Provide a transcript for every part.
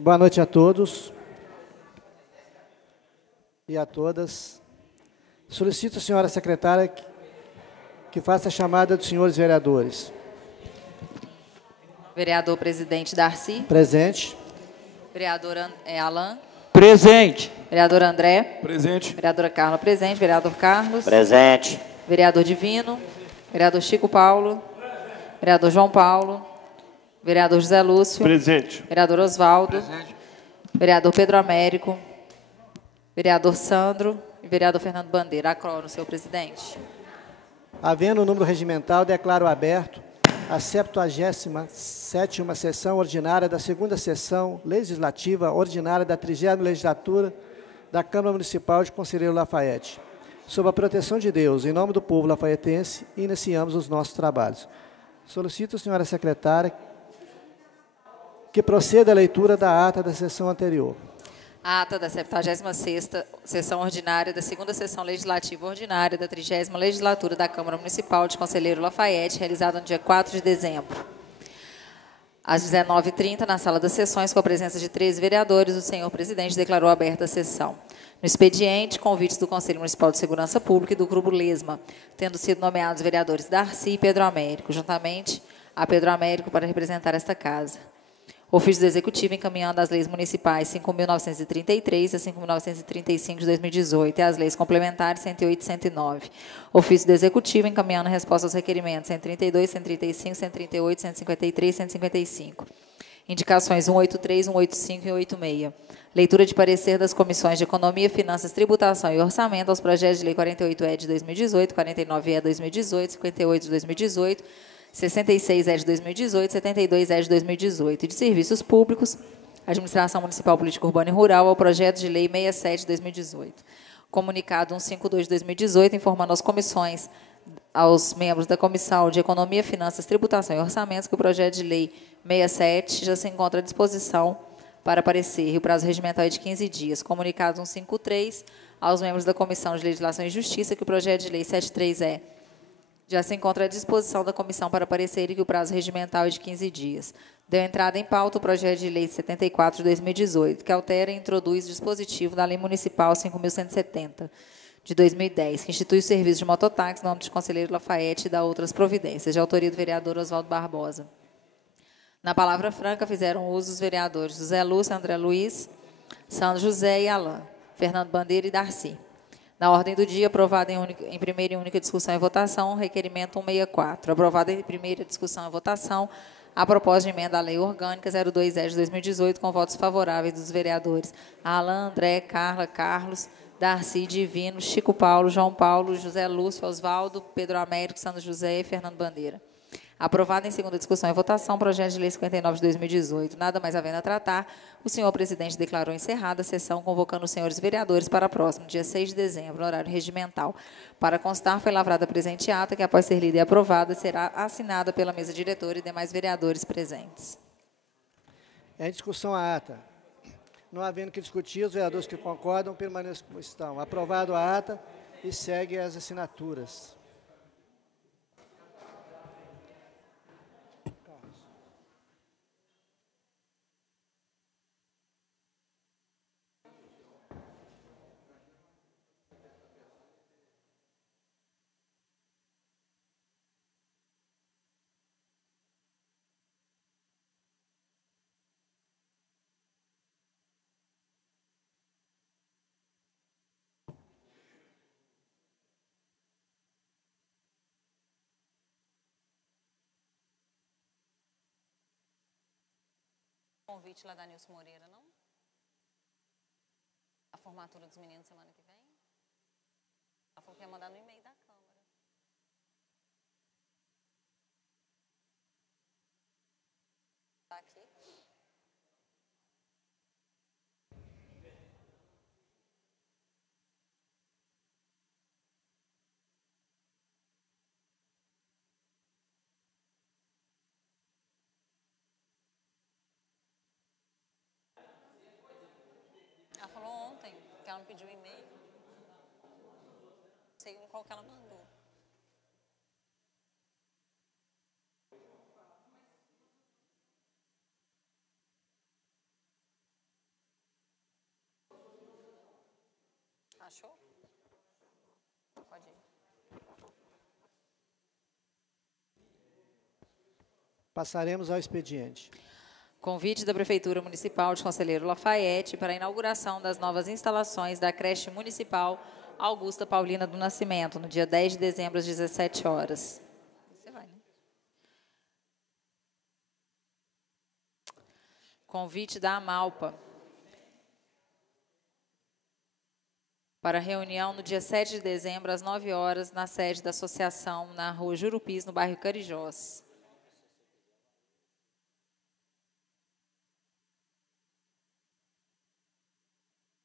Boa noite a todos e a todas. Solicito a senhora secretária que faça a chamada dos senhores vereadores. Vereador presidente Darcy. Presente. Vereador Alain. Presente. Vereador André. Presente. Vereadora Carla, presente. Vereador Carlos. Presente. Vereador Divino. Vereador Chico Paulo. Vereador João Paulo. Vereador José Lúcio. Presente. Vereador Osvaldo. Presente. Vereador Pedro Américo. Vereador Sandro. E vereador Fernando Bandeira. Acrónimo, senhor presidente. Havendo o número regimental, declaro aberto a 77ª sessão ordinária da 2ª sessão legislativa ordinária da 30ª legislatura da Câmara Municipal de Conselheiro Lafayette. Sob a proteção de Deus, em nome do povo lafaietense, iniciamos os nossos trabalhos. Solicito a senhora secretária que proceda a leitura da ata da sessão anterior. A ata da 76ª sessão ordinária da 2ª sessão legislativa ordinária da 30ª legislatura da Câmara Municipal de Conselheiro Lafayette, realizada no dia 4 de dezembro. Às 19h30, na sala das sessões, com a presença de 13 vereadores, o senhor presidente declarou aberta a sessão. No expediente, convites do Conselho Municipal de Segurança Pública e do Grupo Lesma, tendo sido nomeados vereadores Darcy e Pedro Américo, juntamente a Pedro Américo para representar esta casa. Ofício do Executivo encaminhando as leis municipais 5.933 a 5.935 de 2018 e as leis complementares 108 e 109. Ofício do Executivo encaminhando resposta aos requerimentos 132, 135, 138, 153 e 155. Indicações 183, 185 e 186. Leitura de parecer das comissões de Economia, Finanças, Tributação e Orçamento aos projetos de lei 48E de 2018, 49E de 2018, 58 de 2018, 66 é de 2018, 72 é de 2018, e de serviços públicos, Administração Municipal Política Urbana e Rural, ao projeto de lei 67 de 2018. Comunicado 152 de 2018, informando às comissões, aos membros da Comissão de Economia, Finanças, Tributação e Orçamentos, que o projeto de lei 67 já se encontra à disposição para parecer, e o prazo regimental é de 15 dias. Comunicado 153 aos membros da Comissão de Legislação e Justiça, que o projeto de lei 73E já se encontra à disposição da comissão para parecer e que o prazo regimental é de 15 dias. Deu entrada em pauta o projeto de lei 74 de 2018, que altera e introduz o dispositivo da Lei Municipal 5.170, de 2010, que institui o serviço de mototáxi no âmbito de Conselheiro Lafayette e dá outras providências, de autoria do vereador Osvaldo Barbosa. Na palavra franca fizeram uso os vereadores José Lúcio, André Luiz, Sandro José e Alain, Fernando Bandeira e Darcy. Na ordem do dia, aprovado em primeira e única discussão e votação, requerimento 164. Aprovado em primeira discussão e votação, a proposta de emenda à Lei Orgânica 0210 de 2018, com votos favoráveis dos vereadores Alain, André, Carla, Carlos, Darcy, Divino, Chico Paulo, João Paulo, José Lúcio, Osvaldo, Pedro Américo, Sandro José e Fernando Bandeira. Aprovado em segunda discussão e votação, projeto de lei 59 de 2018. Nada mais havendo a tratar, o senhor presidente declarou encerrada a sessão, convocando os senhores vereadores para próximo, dia 6 de dezembro, horário regimental. Para constar, foi lavrada a presente ata, que após ser lida e aprovada, será assinada pela mesa diretora e demais vereadores presentes. Em discussão a ata. Não havendo que discutir, os vereadores que concordam permaneçam como estão. Aprovado a ata e segue as assinaturas. Convite lá da Nilson Moreira, não? A formatura dos meninos semana que vem? Ela falou que ia mandar no e-mail da Câmara. Tá aqui. Ela falou ontem que ela não pediu e-mail. Não sei qual que ela mandou. Achou? Pode ir. Passaremos ao expediente. Convite da Prefeitura Municipal de Conselheiro Lafaiete para a inauguração das novas instalações da creche municipal Augusta Paulina do Nascimento, no dia 10 de dezembro, às 17 horas. Você vai, né? Convite da Amalpa para reunião no dia 7 de dezembro, às 9 horas, na sede da associação, na rua Jurupis, no bairro Carijós.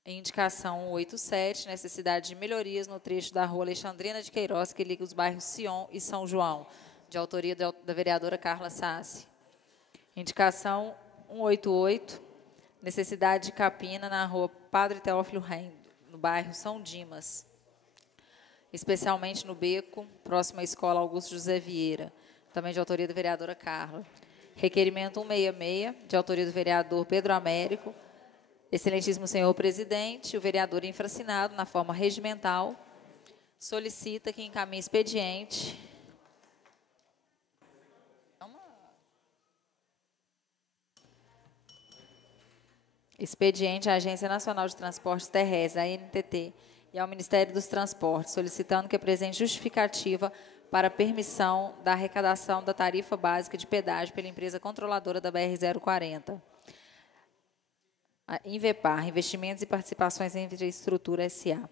Indicação 187, necessidade de melhorias no trecho da rua Alexandrina de Queiroz, que liga os bairros Sion e São João, de autoria da vereadora Carla Sassi. Indicação 188, necessidade de capina na rua Padre Teófilo Reim, no bairro São Dimas, especialmente no Beco, próximo à Escola Augusto José Vieira, também de autoria da vereadora Carla. Requerimento 166, de autoria do vereador Pedro Américo. Excelentíssimo senhor presidente, o vereador infracinado, na forma regimental, solicita que encaminhe expediente à Agência Nacional de Transportes Terrestres, a ANTT, e ao Ministério dos Transportes, solicitando que apresente justificativa para permissão da arrecadação da tarifa básica de pedágio pela empresa controladora da BR-040. Invepar, Investimentos e Participações em Infraestrutura S.A.,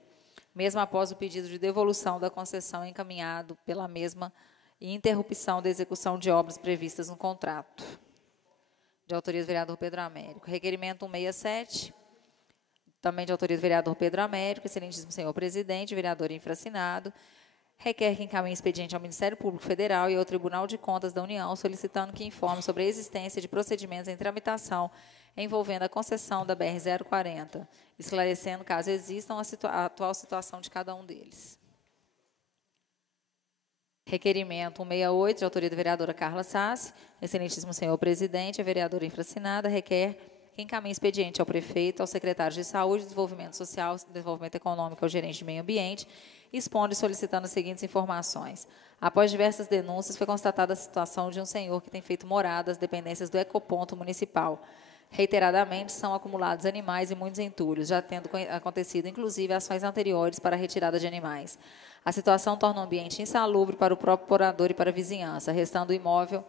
mesmo após o pedido de devolução da concessão encaminhado pela mesma e interrupção da execução de obras previstas no contrato. De autoria do vereador Pedro Américo. Requerimento 167, também de autoria do vereador Pedro Américo, excelentíssimo senhor presidente, vereador infracinado, requer que encaminhe expediente ao Ministério Público Federal e ao Tribunal de Contas da União, solicitando que informe sobre a existência de procedimentos em tramitação envolvendo a concessão da BR-040, esclarecendo, caso existam, a atual situação de cada um deles. Requerimento 168, de autoria da vereadora Carla Sassi, excelentíssimo senhor presidente, a vereadora infracinada requer que encaminhe expediente ao prefeito, ao secretário de Saúde, Desenvolvimento Social, Desenvolvimento Econômico, ao gerente de Meio Ambiente, expondo e solicitando as seguintes informações. Após diversas denúncias, foi constatada a situação de um senhor que tem feito morada às dependências do Ecoponto Municipal. Reiteradamente são acumulados animais e muitos entulhos, já tendo acontecido, inclusive, ações anteriores para a retirada de animais. A situação torna o ambiente insalubre para o próprio morador e para a vizinhança, restando o imóvel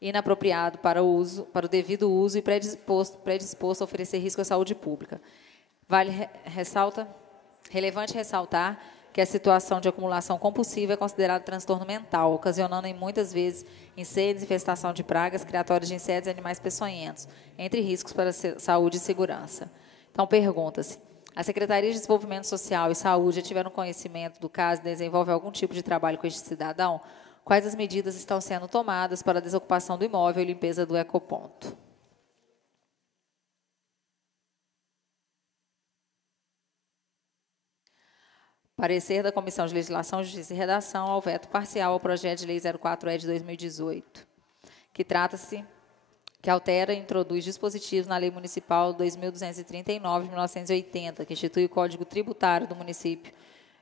inapropriado para o devido uso e predisposto a oferecer risco à saúde pública. Relevante ressaltar que a situação de acumulação compulsiva é considerada transtorno mental, ocasionando muitas vezes incêndios, infestação de pragas, criatórios de insetos e animais peçonhentos, entre riscos para a saúde e segurança. Então, pergunta-se: a Secretaria de Desenvolvimento Social e Saúde já tiveram conhecimento do caso e desenvolve algum tipo de trabalho com este cidadão? Quais as medidas estão sendo tomadas para a desocupação do imóvel e limpeza do ecoponto? Parecer da Comissão de Legislação, Justiça e Redação ao veto parcial ao projeto de lei 04E de 2018, que altera e introduz dispositivos na Lei Municipal 2239 de 1980, que institui o Código Tributário do município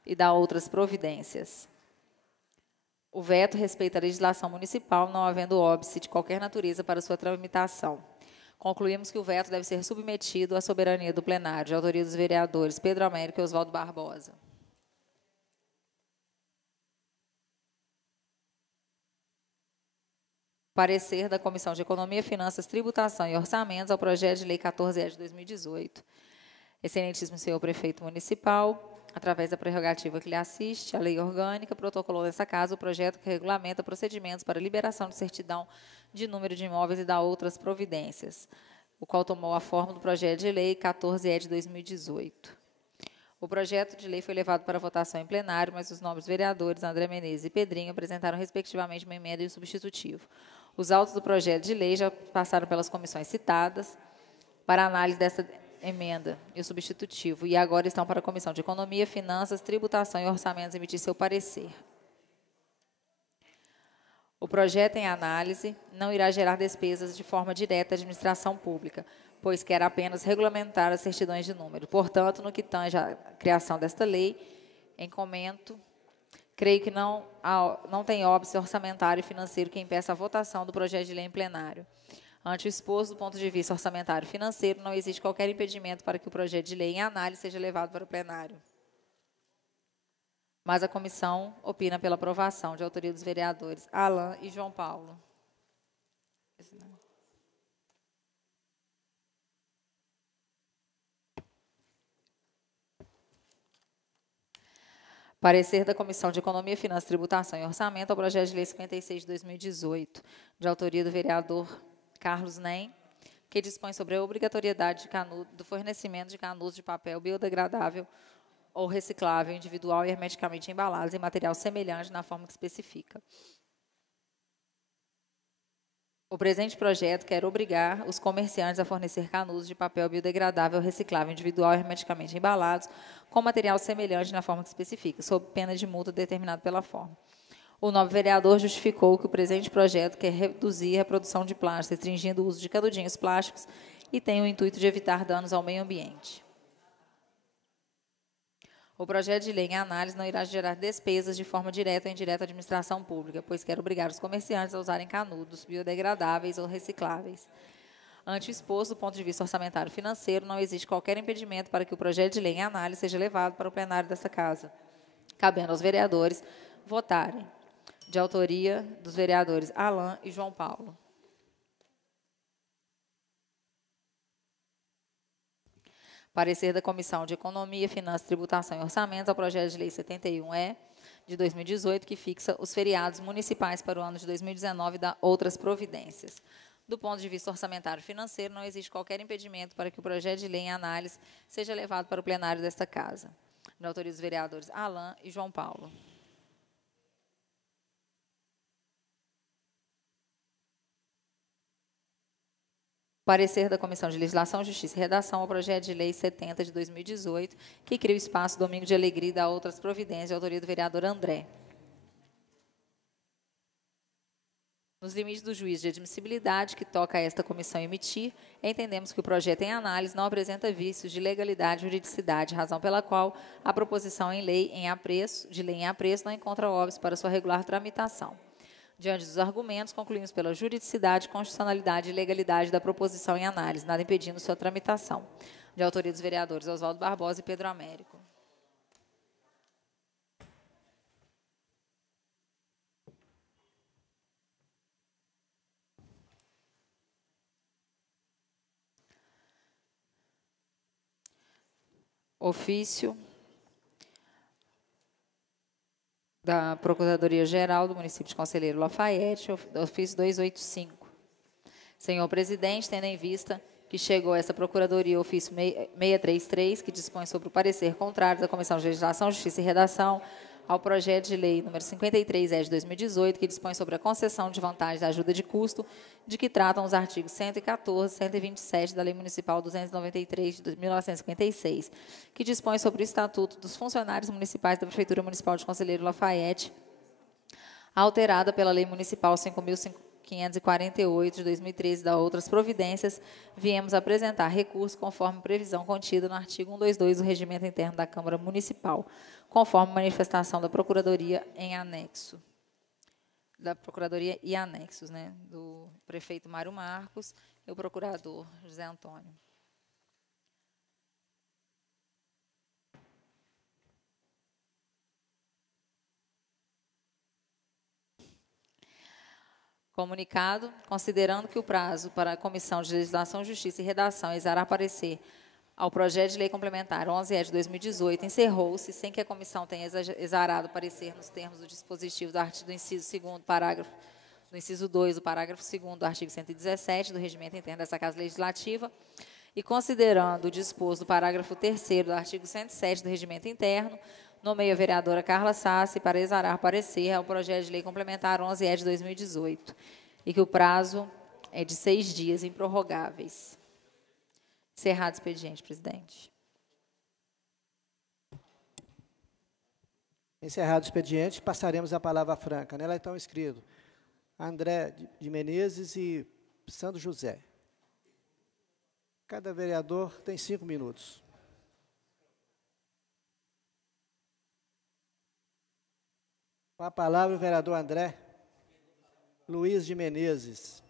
e dá outras providências. O veto respeita a legislação municipal, não havendo óbice de qualquer natureza para sua tramitação. Concluímos que o veto deve ser submetido à soberania do plenário, de autoria dos vereadores Pedro Américo e Oswaldo Barbosa. Parecer da Comissão de Economia, Finanças, Tributação e Orçamentos ao projeto de lei 14E de 2018. Excelentíssimo senhor prefeito municipal, através da prerrogativa que lhe assiste, a lei orgânica protocolou nessa casa o projeto que regulamenta procedimentos para liberação de certidão de número de imóveis e dá outras providências, o qual tomou a forma do projeto de lei 14E de 2018. O projeto de lei foi levado para votação em plenário, mas os nobres vereadores André Menezes e Pedrinho apresentaram respectivamente uma emenda e um substitutivo. Os autos do projeto de lei já passaram pelas comissões citadas para análise dessa emenda e o substitutivo, e agora estão para a Comissão de Economia, Finanças, Tributação e Orçamentos emitir seu parecer. O projeto em análise não irá gerar despesas de forma direta à administração pública, pois quer apenas regulamentar as certidões de número. Portanto, no que tange à criação desta lei, em comento, creio que não tem óbice orçamentário e financeiro que impeça a votação do projeto de lei em plenário. Ante o exposto, do ponto de vista orçamentário e financeiro, não existe qualquer impedimento para que o projeto de lei em análise seja levado para o plenário. Mas a comissão opina pela aprovação, de autoria dos vereadores Alain e João Paulo. Parecer da Comissão de Economia, Finanças, Tributação e Orçamento ao projeto de lei 56 de 2018, de autoria do vereador Carlos Nem, que dispõe sobre a obrigatoriedade do fornecimento de canudos de papel biodegradável ou reciclável, individual e hermeticamente embalados em material semelhante na forma que especifica. O presente projeto quer obrigar os comerciantes a fornecer canudos de papel biodegradável, reciclável, individual e hermeticamente embalados com material semelhante na forma que especifica, sob pena de multa determinada pela forma. O nobre vereador justificou que o presente projeto quer reduzir a produção de plástico, restringindo o uso de canudinhos plásticos e tem o intuito de evitar danos ao meio ambiente. O projeto de lei em análise não irá gerar despesas de forma direta ou indireta à administração pública, pois quer obrigar os comerciantes a usarem canudos biodegradáveis ou recicláveis. Ante o exposto, do ponto de vista orçamentário e financeiro, não existe qualquer impedimento para que o projeto de lei em análise seja levado para o plenário desta Casa, cabendo aos vereadores votarem, de autoria dos vereadores Alain e João Paulo. Parecer da Comissão de Economia, Finanças, Tributação e Orçamento ao projeto de lei 71E de 2018, que fixa os feriados municipais para o ano de 2019 e dá outras providências. Do ponto de vista orçamentário e financeiro, não existe qualquer impedimento para que o projeto de lei em análise seja levado para o plenário desta Casa, de autoria dos vereadores Alain e João Paulo. Parecer da Comissão de Legislação, Justiça e Redação ao projeto de lei 70 de 2018, que cria o espaço Domingo de Alegria e dá outras providências, de autoria do vereador André. Nos limites do juízo de admissibilidade que toca a esta comissão emitir, entendemos que o projeto em análise não apresenta vícios de legalidade e juridicidade, razão pela qual a proposição de lei em apreço não encontra óbice para sua regular tramitação. Diante dos argumentos, concluímos pela juridicidade, constitucionalidade e legalidade da proposição em análise, nada impedindo sua tramitação. De autoria dos vereadores Oswaldo Barbosa e Pedro Américo. Ofício da Procuradoria-Geral do município de Conselheiro Lafaiete, ofício 285. Senhor presidente, tendo em vista que chegou essa Procuradoria, ofício 633, que dispõe sobre o parecer contrário da Comissão de Legislação, Justiça e Redação ao projeto de lei número 53 de 2018, que dispõe sobre a concessão de vantagens da ajuda de custo, de que tratam os artigos 114 e 127 da Lei Municipal 293 de 1956, que dispõe sobre o Estatuto dos Funcionários Municipais da Prefeitura Municipal de Conselheiro Lafaiete, alterada pela Lei Municipal 5.548 de 2013 da outras providências, viemos apresentar recurso conforme previsão contida no artigo 122 do Regimento Interno da Câmara Municipal, conforme manifestação da Procuradoria em anexo. Da Procuradoria e anexos, né, do prefeito Mário Marcos e o procurador José Antônio. Comunicado, considerando que o prazo para a Comissão de Legislação, Justiça e Redação exarar parecer ao projeto de lei complementar 11E de 2018 encerrou-se sem que a comissão tenha exarado parecer nos termos do dispositivo do inciso 2º, parágrafo do inciso 2 do parágrafo 2º do artigo 117 do Regimento Interno dessa Casa Legislativa, e considerando o disposto do parágrafo 3º do artigo 107 do Regimento Interno, nomeia a vereadora Carla Sassi para exarar parecer ao projeto de lei complementar 11E de 2018, e que o prazo é de 6 dias improrrogáveis. Encerrado o expediente, presidente. Encerrado o expediente, passaremos a palavra franca. Nela estão inscritos André de Menezes e Sandro José. Cada vereador tem 5 minutos. Com a palavra o vereador André Luiz de Menezes.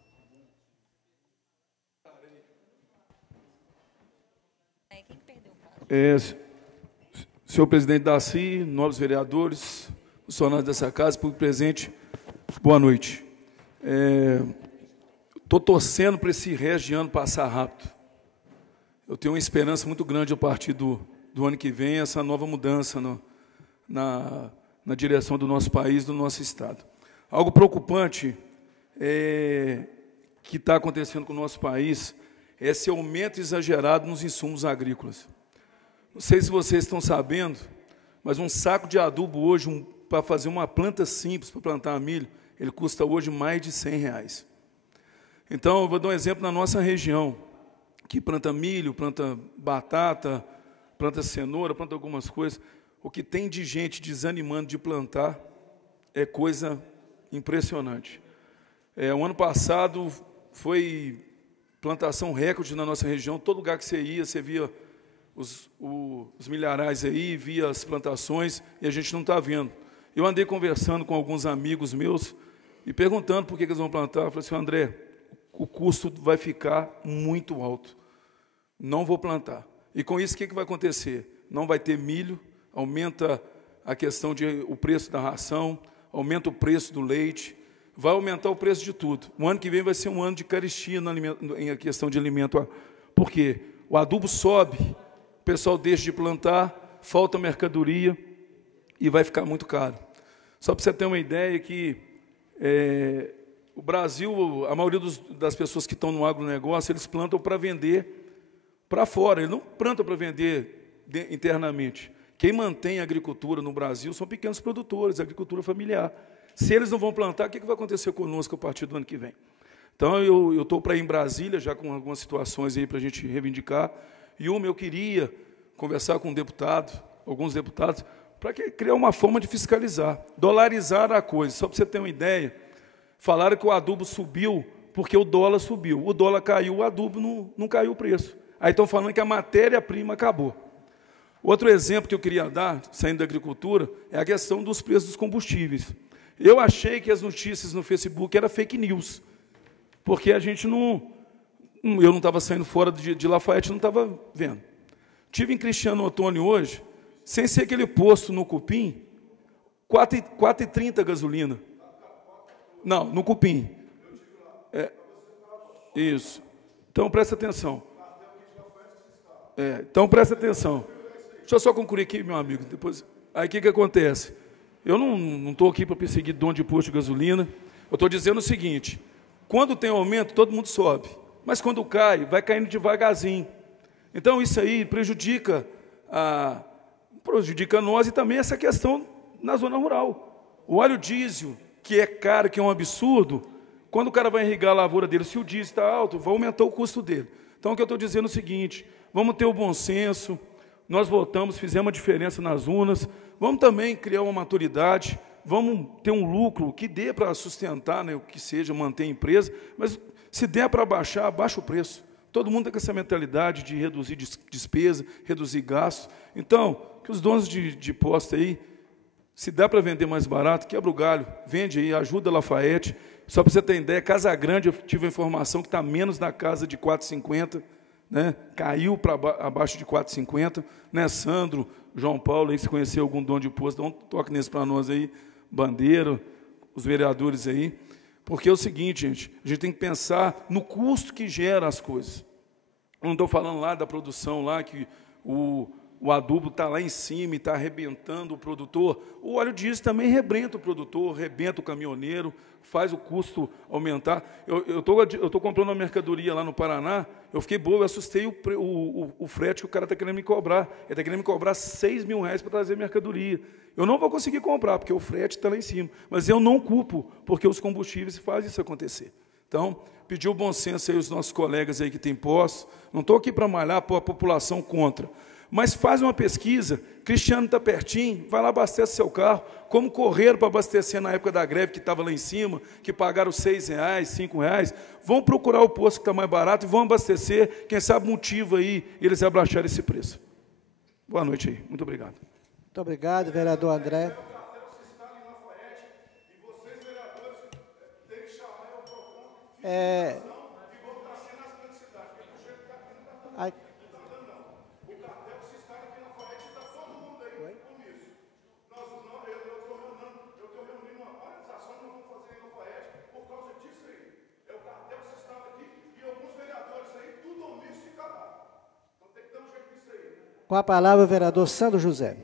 Senhor presidente Daci, nobres vereadores, funcionários dessa casa, público presente, boa noite. Estou torcendo para esse resto de ano passar rápido. Eu tenho uma esperança muito grande a partir do ano que vem, essa nova mudança na direção do nosso país, do nosso Estado. Algo preocupante que está acontecendo com o nosso país é esse aumento exagerado nos insumos agrícolas. Não sei se vocês estão sabendo, mas um saco de adubo hoje, para fazer uma planta simples, para plantar milho, ele custa hoje mais de R$100. Então, eu vou dar um exemplo na nossa região, que planta milho, planta batata, planta cenoura, planta algumas coisas. O que tem de gente desanimando de plantar é coisa impressionante. O ano passado foi plantação recorde na nossa região. Todo lugar que você ia, você via os milharais aí, via as plantações, e a gente não está vendo. Eu andei conversando com alguns amigos meus e perguntando por que eles vão plantar. Eu falei assim, André, o custo vai ficar muito alto. Não vou plantar. E com isso, o que vai acontecer? Não vai ter milho, aumenta a questão o preço da ração, aumenta o preço do leite, vai aumentar o preço de tudo. O ano que vem vai ser um ano de carestia em questão de alimento. Por quê? O adubo sobe, o pessoal deixa de plantar, falta mercadoria e vai ficar muito caro. Só para você ter uma ideia que o Brasil, a maioria das pessoas que estão no agronegócio, eles plantam para vender para fora, eles não plantam para vender internamente. Quem mantém a agricultura no Brasil são pequenos produtores, agricultura familiar. Se eles não vão plantar, o que vai acontecer conosco a partir do ano que vem? Então, eu estou para ir em Brasília, já com algumas situações aí para a gente reivindicar. E eu queria conversar com alguns deputados, para criar uma forma de fiscalizar, dolarizar a coisa. Só para você ter uma ideia, falaram que o adubo subiu porque o dólar subiu. O dólar caiu, o adubo não caiu o preço. Aí estão falando que a matéria-prima acabou. Outro exemplo que eu queria dar, saindo da agricultura, é a questão dos preços dos combustíveis. Eu achei que as notícias no Facebook eram fake news, porque a gente eu não estava saindo fora de Lafayette, não estava vendo. Tive em Cristiano Ottoni hoje, sem ser aquele posto no Cupim, 4,30 gasolina. Não, no Cupim. Isso. Então, presta atenção. Então, presta atenção. Deixa eu só concluir aqui, meu amigo. Depois, aí, o que acontece? Eu não estou aqui para perseguir dono de posto de gasolina. Eu estou dizendo o seguinte, quando tem aumento, todo mundo sobe. Mas quando cai, vai caindo devagarzinho. Então, isso aí prejudica nós e também essa questão na zona rural. O óleo diesel, que é caro, que é um absurdo, quando o cara vai irrigar a lavoura dele, se o diesel está alto, vai aumentar o custo dele. Então, o que eu estou dizendo é o seguinte, vamos ter o bom senso, nós votamos, fizemos a diferença nas urnas, vamos também criar uma maturidade, vamos ter um lucro que dê para sustentar, né, o que seja, manter a empresa, mas se der para baixar, baixa o preço. Todo mundo tem essa mentalidade de reduzir despesa, reduzir gastos. Então, que os donos de posto aí, se dá para vender mais barato, quebra o galho, vende aí, ajuda a Lafayette. Só para você ter ideia, Casa Grande, eu tive a informação que está menos na casa de 4,50, né? Caiu para abaixo de 4,50, né? Sandro, João Paulo, aí, se conhecer algum dono de posto, dá um toque nesse para nós aí, Bandeira, os vereadores aí, porque é o seguinte, gente, a gente tem que pensar no custo que gera as coisas. Eu não estou falando lá da produção, lá que o adubo está lá em cima e está arrebentando o produtor. O óleo diesel também arrebenta o produtor, arrebenta o caminhoneiro, faz o custo aumentar. Eu estou comprando uma mercadoria lá no Paraná, eu fiquei bobo, eu assustei o frete que o cara está querendo me cobrar. Ele está querendo me cobrar R$6.000 para trazer mercadoria. Eu não vou conseguir comprar, porque o frete está lá em cima. Mas eu não culpo, porque os combustíveis fazem isso acontecer. Então, pedir o bom senso aí aos nossos colegas aí que têm postos. Não estou aqui para malhar, pôr a população contra. Mas faz uma pesquisa, Cristiano está pertinho, vai lá, abastece seu carro, como correram para abastecer na época da greve, que estava lá em cima, que pagaram R$6, R$5, vão procurar o posto que está mais barato e vão abastecer, quem sabe motivo aí eles abaixarem esse preço. Boa noite aí, muito obrigado. Muito obrigado, vereador André. Com a palavra, o vereador Sandro José.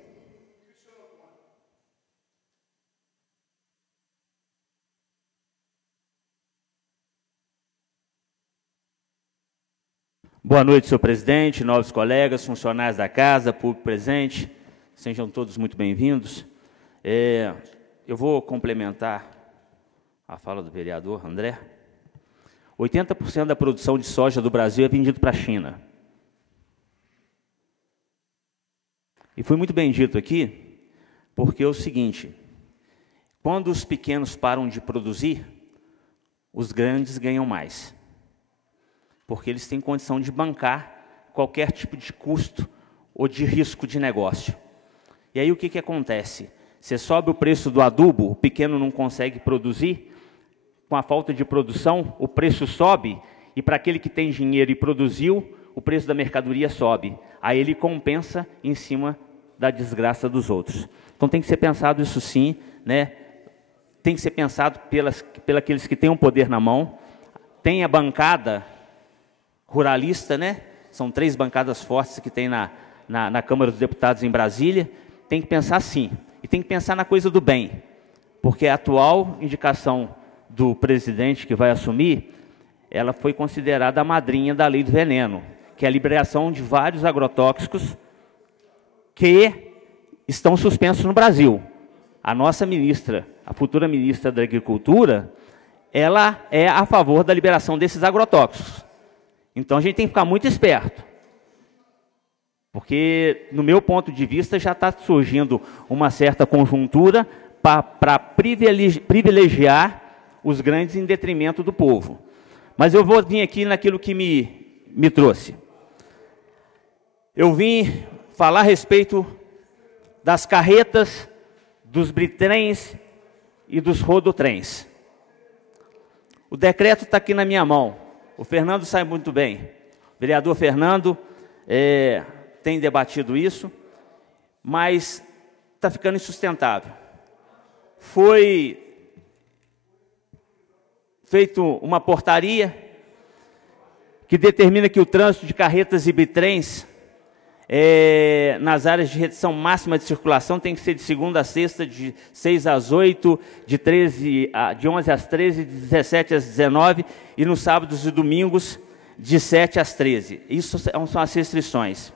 Boa noite, senhor presidente, nobres colegas, funcionários da casa, público presente, sejam todos muito bem-vindos. Eu vou complementar a fala do vereador André. 80% da produção de soja do Brasil é vendido para a China. E foi muito bem dito aqui, porque é o seguinte, quando os pequenos param de produzir, os grandes ganham mais. Porque eles têm condição de bancar qualquer tipo de custo ou de risco de negócio. E aí o que acontece? Você sobe o preço do adubo, o pequeno não consegue produzir, com a falta de produção, o preço sobe, e para aquele que tem dinheiro e produziu, o preço da mercadoria sobe. Aí ele compensa em cima da desgraça dos outros. Então tem que ser pensado isso sim, né? Tem que ser pensado pelos que têm o poder na mão. Tem a bancada ruralista, né? São 3 bancadas fortes que tem na Câmara dos Deputados em Brasília. Tem que pensar sim. E tem que pensar na coisa do bem. Porque a atual indicação do presidente que vai assumir, ela foi considerada a madrinha da lei do veneno, que é a liberação de vários agrotóxicos que estão suspensos no Brasil. A nossa ministra, a futura ministra da Agricultura, ela é a favor da liberação desses agrotóxicos. Então a gente tem que ficar muito esperto, porque, no meu ponto de vista, já está surgindo uma certa conjuntura para privilegiar os grandes em detrimento do povo. Mas eu vou vir aqui naquilo que me trouxe. Eu vim falar a respeito das carretas, dos bitrens e dos rodotrens. O decreto está aqui na minha mão. O Fernando sabe muito bem. O vereador Fernando tem debatido isso, mas está ficando insustentável. Foi feita uma portaria que determina que o trânsito de carretas e bitrens nas áreas de restrição máxima de circulação tem que ser de segunda a sexta, de 6 às 8, de 11 às 13, de 17 às 19, e nos sábados e domingos, de 7 às 13. Isso são as restrições.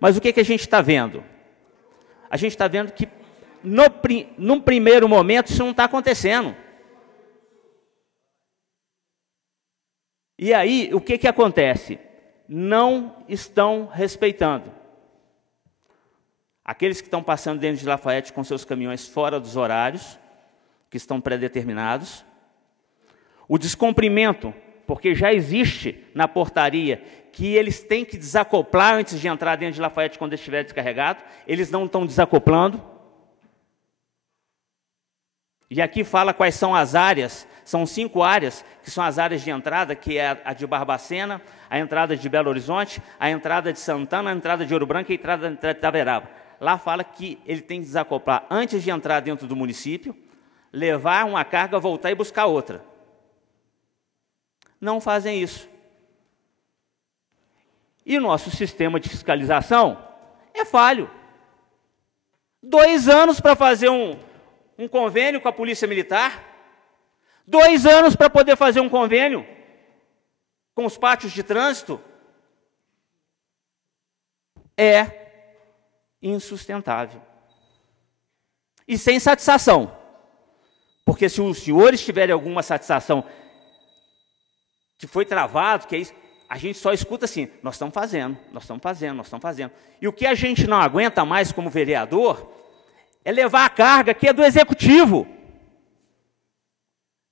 Mas o que a gente está vendo? A gente está vendo que, num primeiro momento, isso não está acontecendo. E aí, o que acontece? Não estão respeitando. Aqueles que estão passando dentro de Lafayette com seus caminhões fora dos horários, que estão pré-determinados. O descumprimento, porque já existe na portaria que eles têm que desacoplar antes de entrar dentro de Lafayette quando estiver descarregado, eles não estão desacoplando. E aqui fala quais são as áreas, são 5 áreas, que são as áreas de entrada, que é a de Barbacena, a entrada de Belo Horizonte, a entrada de Santana, a entrada de Ouro Branco e a entrada de Itaberaba. Lá fala que ele tem que desacoplar antes de entrar dentro do município, levar uma carga, voltar e buscar outra. Não fazem isso. E o nosso sistema de fiscalização é falho. 2 anos para fazer um convênio com a Polícia Militar, 2 anos para poder fazer um convênio com os pátios de trânsito. É insustentável. E sem satisfação. Porque se os senhores tiverem alguma satisfação que foi travado, que é isso, a gente só escuta assim, nós estamos fazendo, nós estamos fazendo, nós estamos fazendo. E o que a gente não aguenta mais como vereador é levar a carga que é do executivo.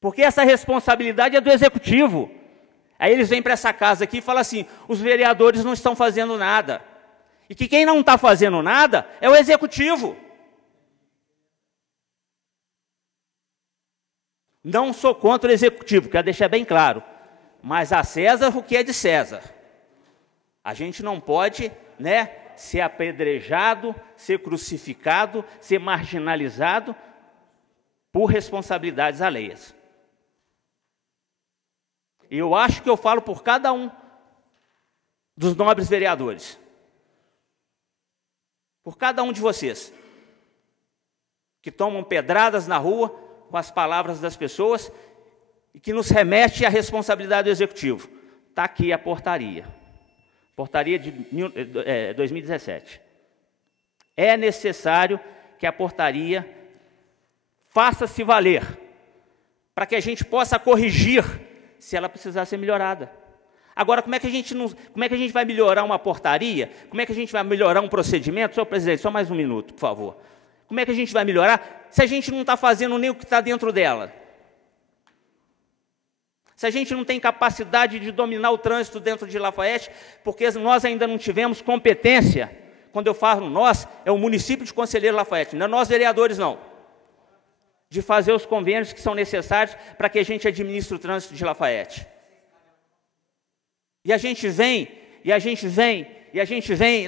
Porque essa responsabilidade é do executivo. Aí eles vêm para essa casa aqui e falam assim, os vereadores não estão fazendo nada. E que quem não está fazendo nada é o executivo. Não sou contra o executivo, quero deixar bem claro. Mas a César o que é de César. A gente não pode, né, ser apedrejado, ser crucificado, ser marginalizado por responsabilidades alheias. E eu acho que eu falo por cada um dos nobres vereadores. Por cada um de vocês. Que tomam pedradas na rua com as palavras das pessoas e que nos remete à responsabilidade do executivo. Está aqui a portaria. Portaria de 2017. É necessário que a portaria faça-se valer, para que a gente possa corrigir se ela precisar ser melhorada. Agora, como é que a gente vai melhorar uma portaria? Como é que a gente vai melhorar um procedimento? Senhor presidente, só mais um minuto, por favor. Como é que a gente vai melhorar se a gente não está fazendo nem o que está dentro dela? Se a gente não tem capacidade de dominar o trânsito dentro de Lafayette, porque nós ainda não tivemos competência, quando eu falo nós, é o município de Conselheiro Lafayette, não é nós vereadores não, de fazer os convênios que são necessários para que a gente administre o trânsito de Lafayette. E a gente vem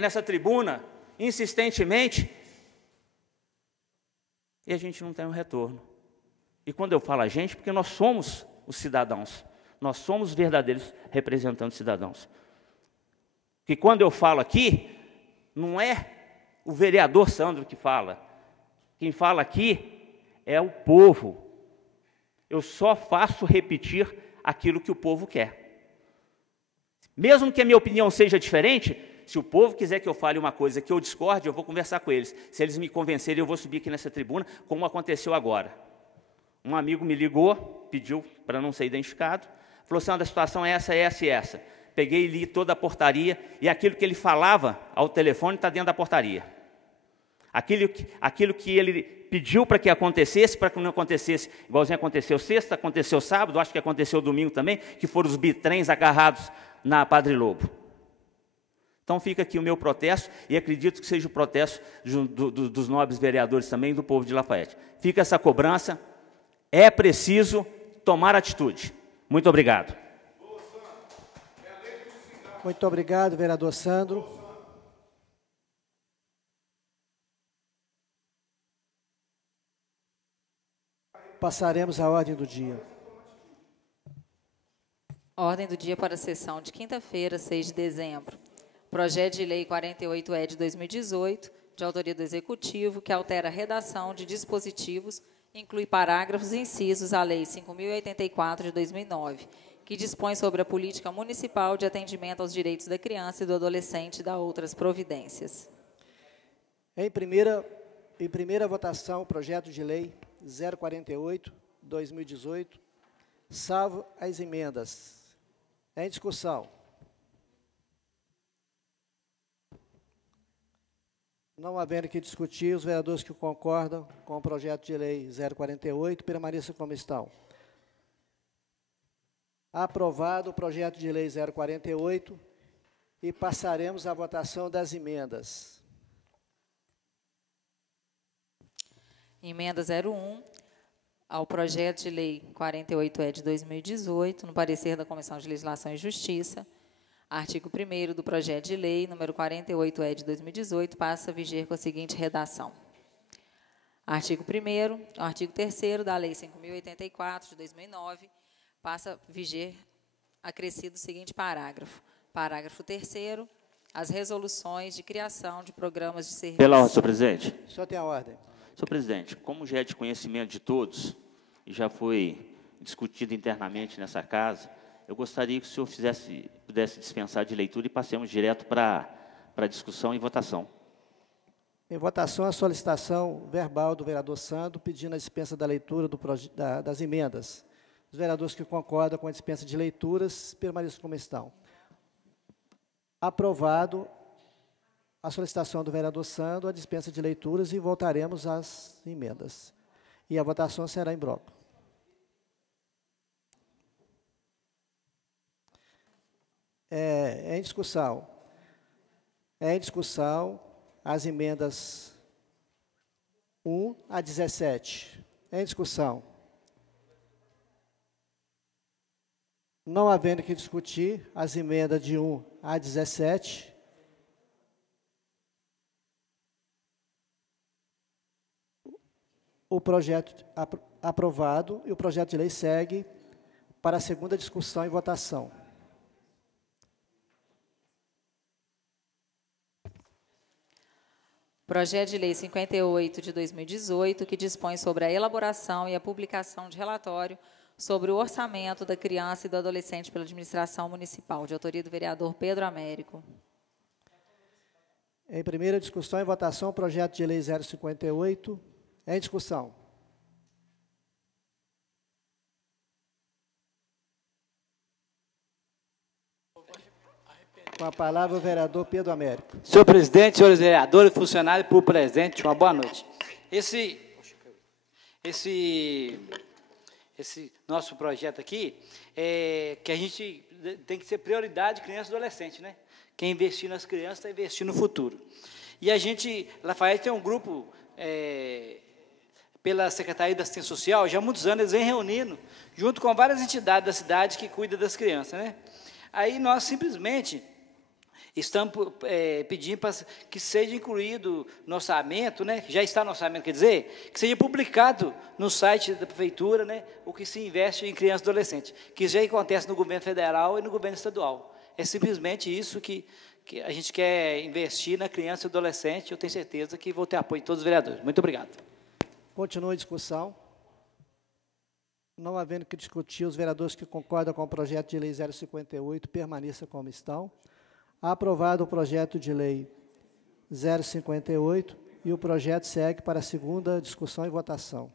nessa tribuna, insistentemente, e a gente não tem um retorno. E quando eu falo a gente, porque nós somos os cidadãos, nós somos os verdadeiros representantes cidadãos. Que quando eu falo aqui, não é o vereador Sandro que fala, quem fala aqui é o povo. Eu só faço repetir aquilo que o povo quer. Mesmo que a minha opinião seja diferente, se o povo quiser que eu fale uma coisa que eu discorde, eu vou conversar com eles. Se eles me convencerem, eu vou subir aqui nessa tribuna, como aconteceu agora. Um amigo me ligou, pediu para não ser identificado, falou assim, a situação é essa, essa e essa. Peguei e li toda a portaria, e aquilo que ele falava ao telefone está dentro da portaria. Aquilo que ele pediu para que acontecesse, para que não acontecesse, igualzinho aconteceu sexta, aconteceu sábado, acho que aconteceu domingo também, que foram os bitrens agarrados na Padre Lobo. Então fica aqui o meu protesto, e acredito que seja o protesto dos nobres vereadores também, do povo de Lafayette. Fica essa cobrança, é preciso tomar atitude. Muito obrigado. Muito obrigado, vereador Sandro. Passaremos à ordem do dia. Ordem do dia para a sessão de quinta-feira, 6 de dezembro. Projeto de Lei 48E de 2018, de autoria do Executivo, que altera a redação de dispositivos, inclui parágrafos e incisos à Lei 5.084 de 2009, que dispõe sobre a política municipal de atendimento aos direitos da criança e do adolescente e da outras providências. Em primeira votação, o projeto de lei 048/2018, salvo as emendas. Em discussão. Não havendo que discutir, os vereadores que concordam com o projeto de lei 048 permaneçam como estão. Aprovado o projeto de lei 048 e passaremos à votação das emendas. Emenda 01 ao projeto de lei 48E de 2018, no parecer da Comissão de Legislação e Justiça, artigo 1º do projeto de lei, número 48E de 2018, passa a viger com a seguinte redação. Artigo 1º, artigo 3º da Lei 5.084 de 2009, passa a viger acrescido o seguinte parágrafo. Parágrafo 3º, as resoluções de criação de programas de serviço... Pela ordem, senhor presidente. O senhor tem a ordem. Senhor presidente, como já é de conhecimento de todos, e já foi discutido internamente nessa casa, eu gostaria que o senhor pudesse dispensar de leitura e passemos direto para a discussão e votação. Em votação, a solicitação verbal do vereador Sandro, pedindo a dispensa da leitura das emendas. Os vereadores que concordam com a dispensa de leituras, permaneçam como estão. Aprovado a solicitação do vereador Sandro, a dispensa de leituras, e voltaremos às emendas. E a votação será em bloco. Em discussão. Em discussão as emendas 1 a 17. Em discussão. Não havendo que discutir as emendas de 1 a 17, o projeto aprovado e o projeto de lei segue para a segunda discussão e votação. Projeto de Lei 58 de 2018, que dispõe sobre a elaboração e a publicação de relatório sobre o orçamento da criança e do adolescente pela administração municipal, de autoria do vereador Pedro Américo. Em primeira discussão e votação, o projeto de lei 058. Em discussão. Com a palavra o vereador Pedro Américo. Senhor presidente, senhores vereadores, funcionários, por presente, uma boa noite. Esse nosso projeto aqui, que a gente tem que ser prioridade criança e adolescente, né? Quem investir nas crianças está investindo no futuro. E a gente, Lafayette tem um grupo, pela Secretaria da Assistência Social, já há muitos anos eles vêm reunindo, junto com várias entidades da cidade que cuidam das crianças, né? Aí nós simplesmente estamos pedindo para que seja incluído no orçamento, né, que já está no orçamento, quer dizer, que seja publicado no site da prefeitura, né, o que se investe em criança e adolescente, que já acontece no governo federal e no governo estadual. É simplesmente isso que a gente quer investir na criança e adolescente. Eu tenho certeza que vou ter apoio de todos os vereadores. Muito obrigado. Continua a discussão. Não havendo que discutir, os vereadores que concordam com o projeto de lei 058 permaneçam como estão. Aprovado o projeto de lei 058 e o projeto segue para a segunda discussão e votação.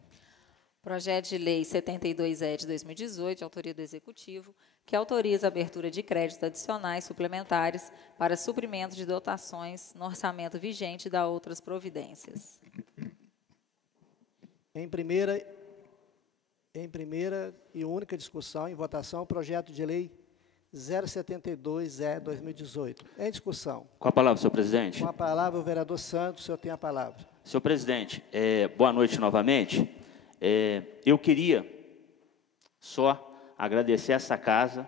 Projeto de lei 72E de 2018, de autoria do Executivo, que autoriza a abertura de créditos adicionais suplementares para suprimento de dotações no orçamento vigente e da outras providências. Em primeira e única discussão, em votação, o projeto de lei 072E 2018. Em discussão. Com a palavra, senhor presidente. Com a palavra, o vereador Santos, o senhor tem a palavra. Senhor presidente, boa noite novamente. Eu queria só agradecer essa casa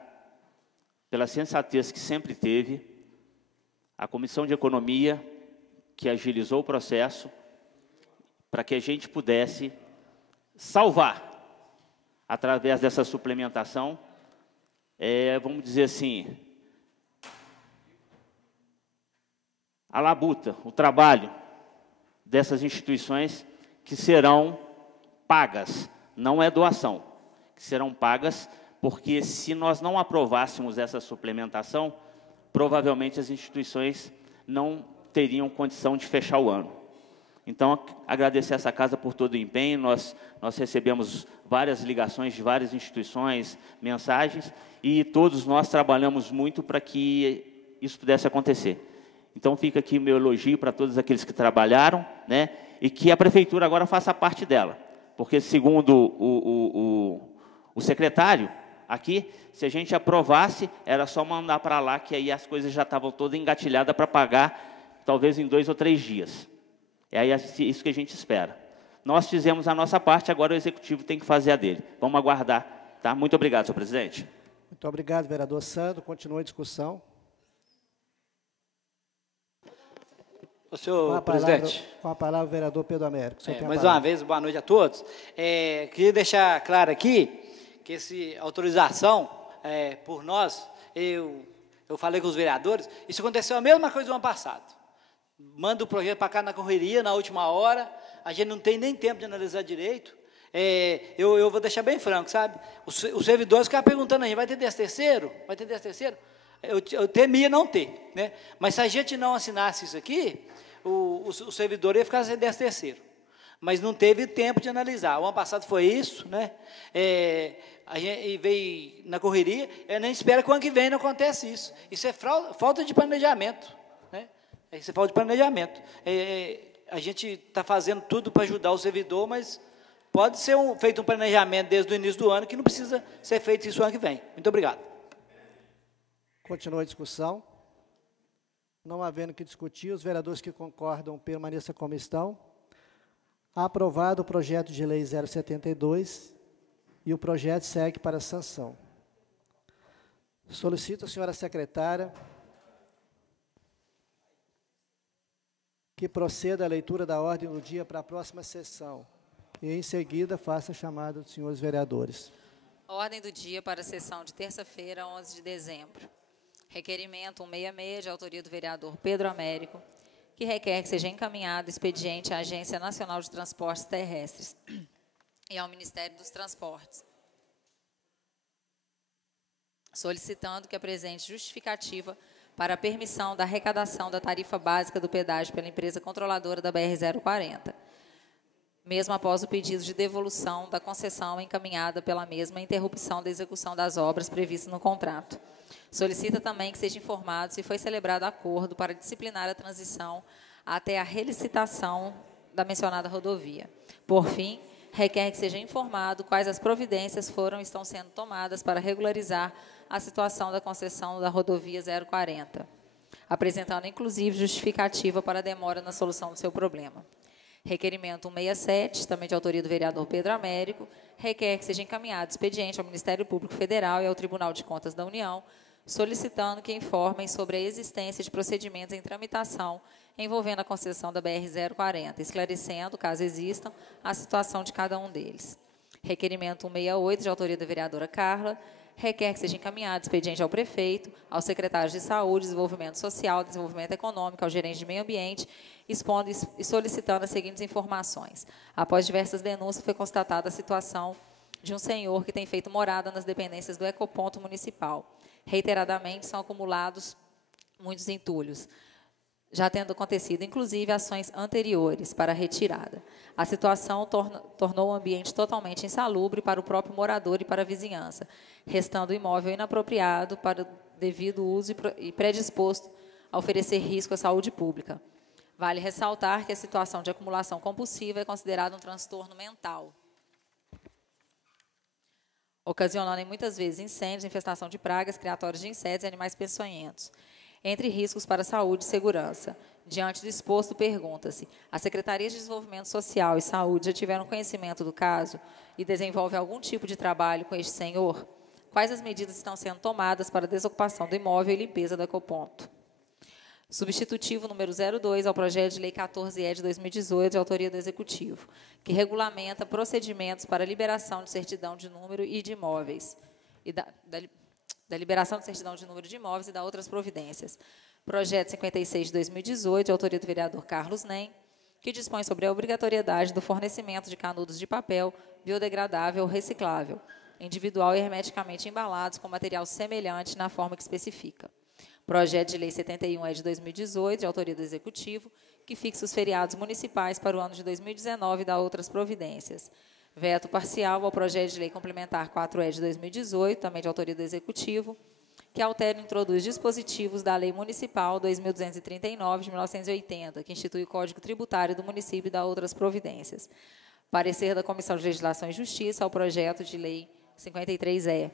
pela sensatez que sempre teve, a Comissão de Economia, que agilizou o processo, para que a gente pudesse salvar, através dessa suplementação, vamos dizer assim, a labuta, o trabalho dessas instituições que serão pagas, não é doação, que serão pagas, porque se nós não aprovássemos essa suplementação, provavelmente as instituições não teriam condição de fechar o ano. Então, agradecer essa casa por todo o empenho, nós recebemos várias ligações de várias instituições, mensagens, e todos nós trabalhamos muito para que isso pudesse acontecer. Então, fica aqui o meu elogio para todos aqueles que trabalharam, né, e que a prefeitura agora faça parte dela, porque, segundo o secretário aqui, se a gente aprovasse, era só mandar para lá, que aí as coisas já estavam todas engatilhadas para pagar, talvez em 2 ou 3 dias. É isso que a gente espera. Nós fizemos a nossa parte, agora o Executivo tem que fazer a dele. Vamos aguardar. Tá? Muito obrigado, senhor presidente. Muito obrigado, vereador Sandro. Continua a discussão. Senhor presidente. Com a palavra, o vereador Pedro Américo. Mais uma vez, boa noite a todos. Queria deixar claro aqui que essa autorização, por nós, eu falei com os vereadores, isso aconteceu a mesma coisa do ano passado. Manda o projeto para cá na correria, na última hora, a gente não tem nem tempo de analisar direito. Eu vou deixar bem franco, sabe? Os servidores ficam perguntando a gente, vai ter 13º? Vai ter 13º? Eu temia não ter, né? Mas se a gente não assinasse isso aqui, o servidor ia ficar sem 13º. mas não teve tempo de analisar. O ano passado foi isso, né? A gente veio na correria, eu nem espero que o ano que vem não aconteça isso. Isso é falta de planejamento, né? Isso é falta de planejamento. A gente está fazendo tudo para ajudar o servidor, mas pode ser feito um planejamento desde o início do ano que não precisa ser feito isso o ano que vem. Muito obrigado. Continua a discussão. Não havendo que discutir, os vereadores que concordam permaneçam como estão. Aprovado o projeto de lei 072 e o projeto segue para sanção. Solicito a senhora secretária que proceda a leitura da ordem do dia para a próxima sessão e, em seguida, faça a chamada dos senhores vereadores. Ordem do dia para a sessão de terça-feira, 11 de dezembro. Requerimento 166, de autoria do vereador Pedro Américo, que requer que seja encaminhado expediente à Agência Nacional de Transportes Terrestres e ao Ministério dos Transportes, solicitando que apresente justificativa para a permissão da arrecadação da tarifa básica do pedágio pela empresa controladora da BR-040, mesmo após o pedido de devolução da concessão encaminhada pela mesma interrupção da execução das obras previstas no contrato. Solicita também que seja informado se foi celebrado acordo para disciplinar a transição até a relicitação da mencionada rodovia. Por fim, requer que seja informado quais as providências foram e estão sendo tomadas para regularizar a situação da concessão da rodovia 040, apresentando inclusive justificativa para a demora na solução do seu problema. Requerimento 167, também de autoria do vereador Pedro Américo, requer que seja encaminhado expediente ao Ministério Público Federal e ao Tribunal de Contas da União, solicitando que informem sobre a existência de procedimentos em tramitação envolvendo a concessão da BR-040, esclarecendo, caso existam, a situação de cada um deles. Requerimento 168, de autoria da vereadora Carla, requer que seja encaminhado expediente ao prefeito, ao secretário de Saúde, Desenvolvimento Social, Desenvolvimento Econômico, ao gerente de Meio Ambiente, expondo e solicitando as seguintes informações. Após diversas denúncias, foi constatada a situação de um senhor que tem feito morada nas dependências do Ecoponto Municipal. Reiteradamente são acumulados muitos entulhos, já tendo acontecido, inclusive, ações anteriores para a retirada. A situação tornou o ambiente totalmente insalubre para o próprio morador e para a vizinhança, restando o imóvel inapropriado para o devido uso e predisposto a oferecer risco à saúde pública. Vale ressaltar que a situação de acumulação compulsiva é considerada um transtorno mental, ocasionando, muitas vezes, incêndios, infestação de pragas, criatórios de insetos e animais peçonhentos. Entre riscos para a saúde e segurança. Diante do exposto, pergunta-se: as Secretarias de Desenvolvimento Social e Saúde já tiveram conhecimento do caso e desenvolvem algum tipo de trabalho com este senhor? Quais as medidas estão sendo tomadas para a desocupação do imóvel e limpeza do ecoponto? Substitutivo número 02 ao projeto de lei 14E de 2018, de autoria do Executivo, que regulamenta procedimentos para liberação de certidão de número e de imóveis, e da liberação de certidão de número de imóveis e da outras providências. Projeto 56 de 2018, de autoria do vereador Carlos Nem, que dispõe sobre a obrigatoriedade do fornecimento de canudos de papel biodegradável ou reciclável, individual e hermeticamente embalados com material semelhante na forma que especifica. Projeto de lei 71 de 2018, de autoria do Executivo, que fixa os feriados municipais para o ano de 2019 e dá outras providências. Veto parcial ao projeto de lei complementar 4E de 2018, também de autoria do Executivo, que altera e introduz dispositivos da Lei Municipal 2.239, de 1980, que institui o Código Tributário do município e dá outras providências. Parecer da Comissão de Legislação e Justiça ao projeto de lei 53E.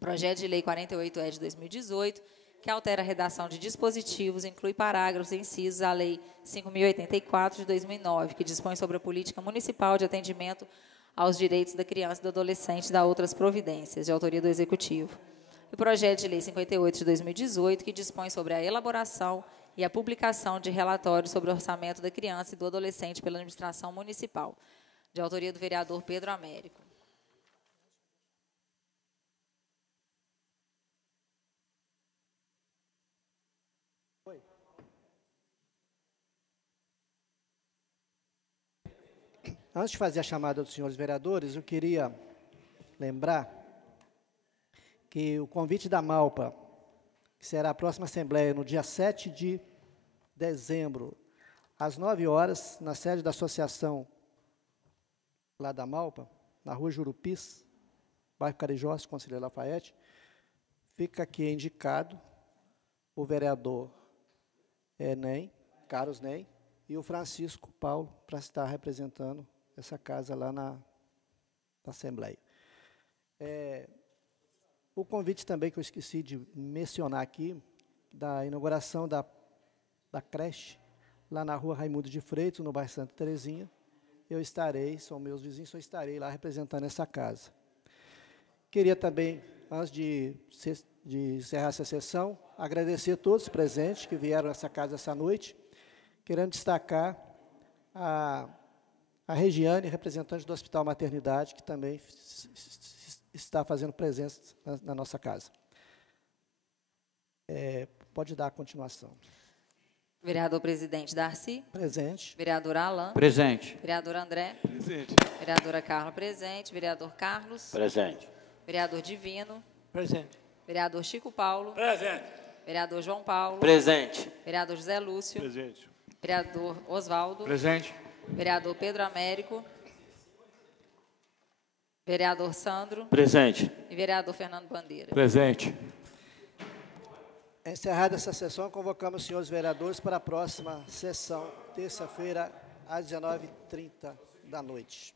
Projeto de lei 48E de 2018, que altera a redação de dispositivos, inclui parágrafos e incisos à Lei 5.084, de 2009, que dispõe sobre a política municipal de atendimento aos direitos da criança e do adolescente e dá outras providências, de autoria do Executivo. E o projeto de lei 58, de 2018, que dispõe sobre a elaboração e a publicação de relatórios sobre o orçamento da criança e do adolescente pela administração municipal, de autoria do vereador Pedro Américo. Antes de fazer a chamada dos senhores vereadores, eu queria lembrar que o convite da Malpa, que será a próxima Assembleia no dia 7 de dezembro, às 9 horas, na sede da Associação lá da Malpa, na rua Jurupis, bairro Carijós, Conselheiro Lafayette, fica aqui indicado o vereador Carlos Nem, e o Francisco Paulo, para estar representando essa casa lá na Assembleia. O convite também que eu esqueci de mencionar aqui, da inauguração da creche, lá na rua Raimundo de Freitas, no bairro Santa Terezinha, eu estarei, são meus vizinhos, eu estarei lá representando essa casa. Queria também, antes de encerrar essa sessão, agradecer a todos os presentes que vieram a essa casa essa noite, querendo destacar a Regiane, representante do Hospital Maternidade, que também está fazendo presença na nossa casa. Pode dar a continuação. Vereador presidente Darcy. Presente. Vereador Alain. Presente. Vereador André. Presente. Vereadora Carla, presente. Vereador Carlos. Presente. Vereador Divino. Presente. Vereador Chico Paulo. Presente. Vereador João Paulo. Presente. Vereador José Lúcio. Presente. Vereador Oswaldo. Presente. Vereador Pedro Américo. Vereador Sandro. Presente. E vereador Fernando Bandeira. Presente. Encerrada essa sessão, convocamos os senhores vereadores para a próxima sessão, terça-feira, às 19h30 da noite.